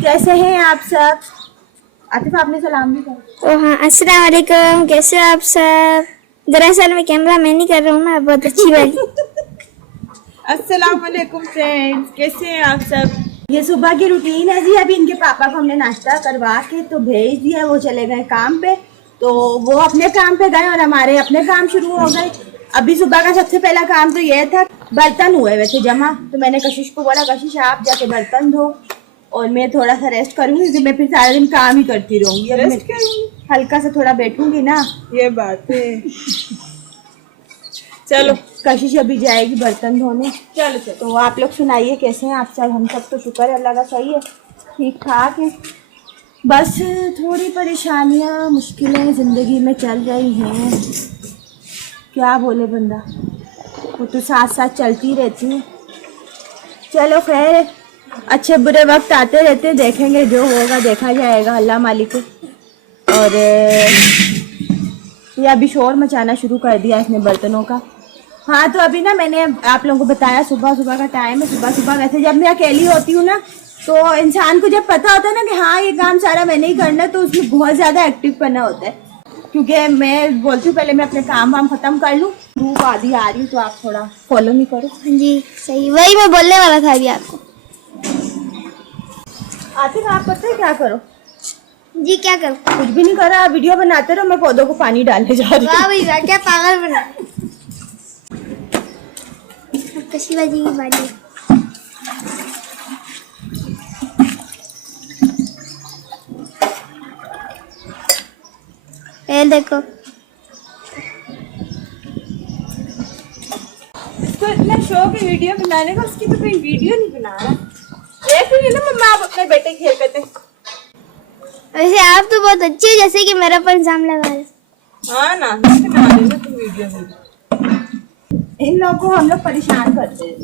कैसे हैं आप सब? आतिफ आपने सलाम भी कहा। ओ हाँ, अस्सलाम वालेकुम। कैसे हो आप सब? दरअसल मैं कैमरा मैन नहीं कर रहा हूँ ना, बहुत अच्छी वाली। अस्सलाम वालेकुम फ्रेंड्स, कैसे हैं आप सब? ये सुबह की रूटीन है जी। अभी इनके पापा को हमने नाश्ता करवा के तो भेज दिया, वो चले गए काम पे। तो वो अपने काम पे गए और हमारे अपने काम शुरू हो गए। अभी सुबह का सबसे पहला काम तो ये था, बर्तन हुए वैसे जमा, तो मैंने कशिश को बोला कशिश आप जाके बर्तन धो और मैं थोड़ा सा रेस्ट करूंगी, क्योंकि मैं फिर सारा दिन काम ही करती रहूंगी। रेस्ट करूंगी, हल्का सा थोड़ा बैठूंगी ना, ये बात है। चलो कशिश अभी जाएगी बर्तन धोने। चलो चलो, तो आप लोग सुनाइए कैसे हैं आप सब? हम सब तो शुक्र है अल्लाह का, सही है, ठीक ठाक है। बस थोड़ी परेशानियां मुश्किलें ज़िंदगी में चल रही हैं, क्या बोले बंदा, वो तो साथ साथ चलती रहती है। चलो खैर, अच्छे बुरे वक्त आते रहते हैं, देखेंगे जो होगा देखा जाएगा, अल्लाह मालिक है। और ये अभी शोर मचाना शुरू कर दिया इसने बर्तनों का। हाँ तो अभी ना मैंने आप लोगों को बताया सुबह सुबह का टाइम है। सुबह सुबह वैसे जब मैं अकेली होती हूँ ना, तो इंसान को जब पता होता है ना कि हाँ ये काम सारा मैंने ही करना है, तो उसमें बहुत ज़्यादा एक्टिव करना होता है। क्योंकि मैं बोलती हूँ पहले मैं अपने काम वाम खत्म कर लूँ, धूप आधी आ रही हूँ, तो आप थोड़ा फॉलो नहीं करो। हाँ जी सही, वही मैं बोलने वाला था अभी आपको। आतिफ आप पता है क्या करो? जी क्या करूँ? कुछ भी नहीं करा, वीडियो बनाते रहो, मैं पौधों को पानी डालने जा रही वाह हूँ। भाई वाह, क्या पागल बना। कशिवा जी की बारी। ये देखो, इसको इतना शौक है वीडियो बनाने का, उसकी तो कोई वीडियो नहीं बना रहा। देख रही है ना मम्मा आप अपने बेटे की हरकतें। वैसे आप तो बहुत अच्छे हो, जैसे कि मेरा पर इल्जाम लगा रहे। हाँ ना, बना देना तुम वीडियो में। इन लोगों को हम लोग परेशान करते हैं।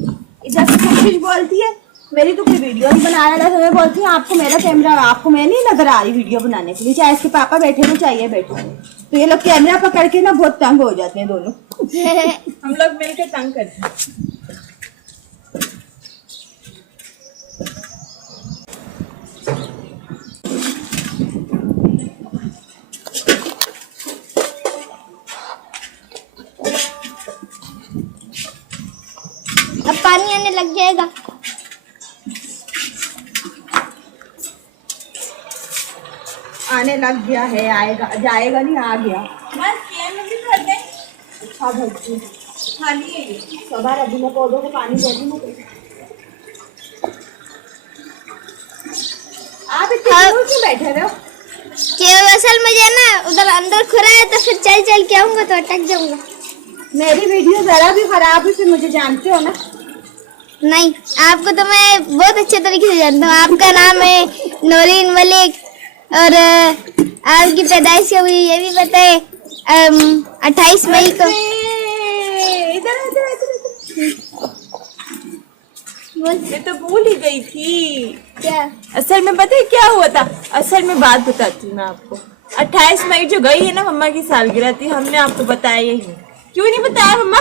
इधर से कोशिश बोलती है मेरी तो कोई वीडियो नहीं बना रहा था, मैं बोलती हूँ आपको मेरा कैमरा, आपको मैं नहीं नजर आ रही वीडियो बनाने के लिए, चाहे इसके पापा बैठे हो चाहिए बैठे। तो ये लोग कैमरा पकड़ के ना बहुत तंग हो जाते हैं दोनों। हम लोग मिलकर तंग करते हैं। अब पानी आने लग जाएगा। आने लग गया है, आएगा जाएगा नहीं, आ गया। बस भी कर दे। अच्छा भर्ती खाली है ये। सवार अभी मैं पौधों को पानी दे दूँ। आप इतने दूर क्यों बैठे रहे हो? कि असल मुझे ना उधर अंदर खुरा है, तो फिर चल चल के आऊंगा तो अटक जाऊंगा। मेरी वीडियो जरा भी खराब हुई फिर मुझे जानते हो ना? नहीं, आपको तो मैं बहुत अच्छे तरीके से जानता हूँ। आपका नाम है नौरीन मलिक और आपकी पैदाइश हुई ये भी पता है 28 मई को। इधर मैं तो भूल ही गई थी। क्या? असल में पता है क्या हुआ था? असल में बात बताती हूँ मैं आपको। 28 मई जो गई है ना मम्मा की सालगिरह थी, हमने आपको बताया ही नहीं। क्यों नहीं बताया मम्मा?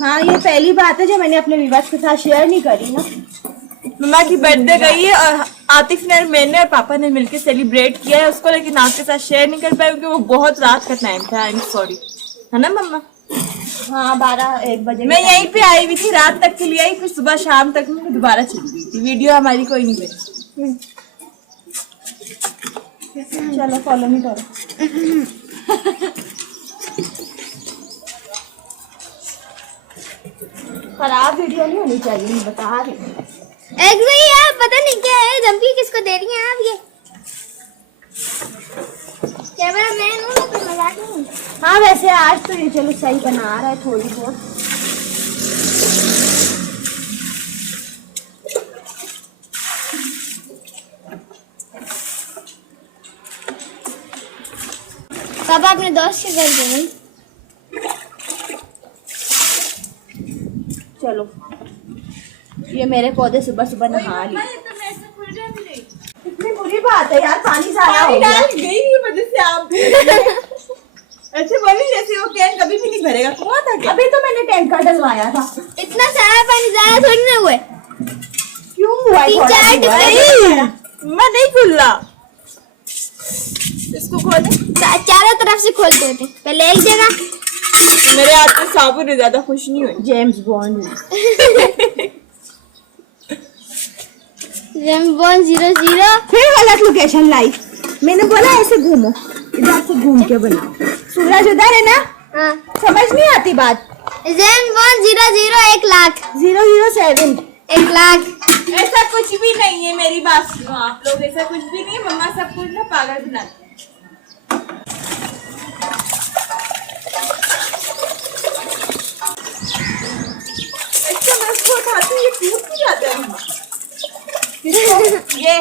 हाँ ये पहली बात है जो मैंने अपने विवाद के साथ शेयर नहीं करी ना। मम्मा की बर्थडे गई है और आतिफ ने, मैंने और पापा ने मिलकर सेलिब्रेट किया है उसको, लेकिन आपके साथ शेयर नहीं कर पाए क्योंकि वो बहुत रात का टाइम था। आई एम सॉरी, है ना मम्मा? हाँ 12-1 बजे मैं यहीं पे आई हुई थी, रात तक के लिए आई, फिर सुबह शाम तक में दोबारा चली गई थी। वीडियो हमारी कोई नहीं बनी। चलो फॉलो नहीं करो। खराब वीडियो नहीं होनी चाहिए, मैं बता रही हूँ। आप पता नहीं क्या है, धमकी किसको दे रही हैं आप? ये कैमरा मैन हूँ तो मजाक नहीं। हाँ वैसे आज तो ये चलो सही बना रहा है थोड़ी बहुत। पापा अपने दोस्त के घर गए। चलो ये मेरे पौधे सुबह सुबह नहा लिए। इतनी बुरी बात है यार, पानी सारा हो गया। गई की वजह से आप ऐसे बोली जैसे वो कैन कभी भी नहीं भरेगा। कुआं था क्या? अभी तो मैंने टैंकर डलवाया था। इतना सारा पानी ज्यादा थोड़ी ना हुआ है। क्यों हुआ? 3-4 डिब्बे। मम्मा नहीं खुल रहा, इसको खोले। चारों तरफ से खोलते होते, पहले एक जगह। मेरे हाथ में साबुन है, ज्यादा खुश नहीं हुई। James bond James bond 00। फिर गलत लोकेशन लाई। मैंने बोला ऐसे घूमो, इधर से घूम के बनाओ। सूरज उधर है ना, हाँ। समझ नहीं आती बात। James bond 00 1 lakh 007 1 lakh. ऐसा कुछ भी नहीं है, मेरी बात सुनो आप लोग, ऐसा कुछ भी नहीं है। मम्मा सब कुछ ना पागल बनाती है। अच्छा मैं इसको उठाती हूँ, ये टूट नहीं जाता है मम्मा। ये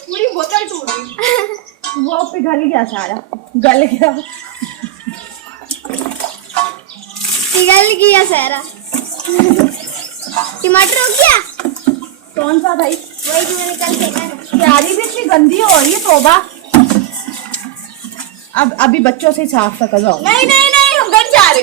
पूरी बोतल टूट गई, वो पिघल गया सारा, गल गया। पिघल गया सारा। टमाटर हो गया? कौन सा भाई? वही जो मैंने कल फेंका था। प्यारी भी इतनी गंदी हो रही है, तौबा। अब अभी बच्चों से साफ सा करवाओ। नहीं नहीं नहीं, हम घर जा रहे।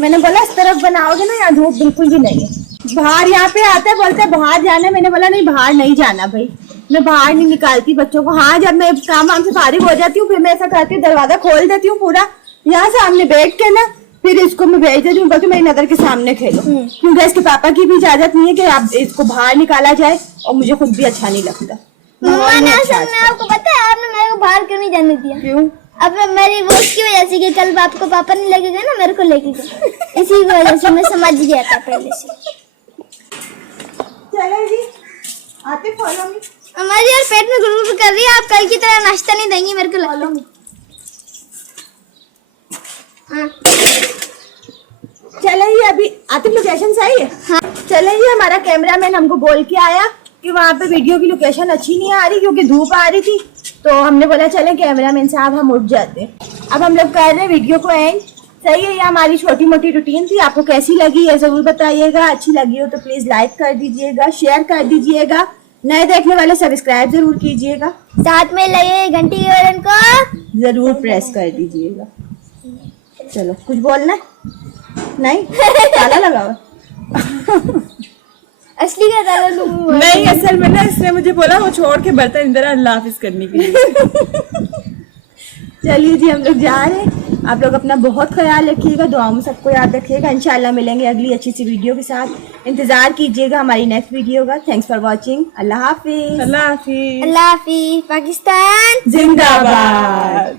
मैंने बोला इस तरफ बनाओगे ना, यहाँ धूप बिल्कुल भी नहीं है। बाहर यहाँ पे आते बोलते बाहर जाना है, मैंने बोला नहीं बाहर नहीं जाना भाई, मैं बाहर नहीं निकालती बच्चों को। हाँ जब मैं काम वाम से फारिग हो जाती हूँ फिर मैं ऐसा करती हूँ, दरवाजा खोल देती हूँ पूरा, यहाँ सामने बैठ के ना, फिर इसको मैं भेज देती हूँ, बल्कि मेरी नजर के सामने खेलो। क्योंकि इसके पापा की भी इजाजत नहीं है कि आप इसको बाहर निकाला जाए, और मुझे खुद भी अच्छा नहीं लगता। मम्मा ने असल में, आपको पता है आपने मेरे को बाहर क्यों नहीं जाने दिया? क्यों? अब मेरी वो उसकी वजह से कि कल आपको पापा ने लेके गए ना, मेरे को लेके गए, इसी की वजह से मैं समझ गया था पहले से। चलो जी आते फॉलो मी। हमारी यार पेट में गुड़गुड़ कर रही है, आप कल की तरह नाश्ता नहीं देंगी मेरे को लगता है। हाँ। चलिए अभी आते लोकेशन सही है। हाँ। चलिए हमारा कैमरामैन हमको बोल के आया कि वहाँ पे वीडियो की लोकेशन अच्छी नहीं आ रही क्योंकि धूप आ रही थी, तो हमने बोला चले कैमरामैन साहब हम उठ जाते हैं। अब हम लोग कर रहे हैं वीडियो को एंड। सही है, ये हमारी छोटी मोटी रूटीन थी। आपको कैसी लगी है जरूर बताइएगा, अच्छी लगी हो तो प्लीज लाइक कर दीजिएगा, शेयर कर दीजिएगा, नए देखने वाले सब्सक्राइब जरूर कीजिएगा, साथ में लगे घंटी के बटन को जरूर प्रेस कर दीजिएगा। चलो कुछ बोलना है? नहीं ताला लगा हुआ। असली का ताला लूंगा। नहीं असल में ना इसने मुझे बोला वो छोड़ के बर्तन इधर अल्लाह हाफिज करने के लिए। चलिए जी हम लोग जा रहे हैं। आप लोग अपना बहुत ख्याल रखिएगा, दुआओं में सबको याद रखिएगा। इंशाल्लाह मिलेंगे अगली अच्छी सी वीडियो के साथ। इंतजार कीजिएगा हमारी नेक्स्ट वीडियो का। Thanks for watching. अल्लाह हाफिज। अल्लाह हाफिज। अल्लाह हाफिज। पाकिस्तान जिंदाबाद।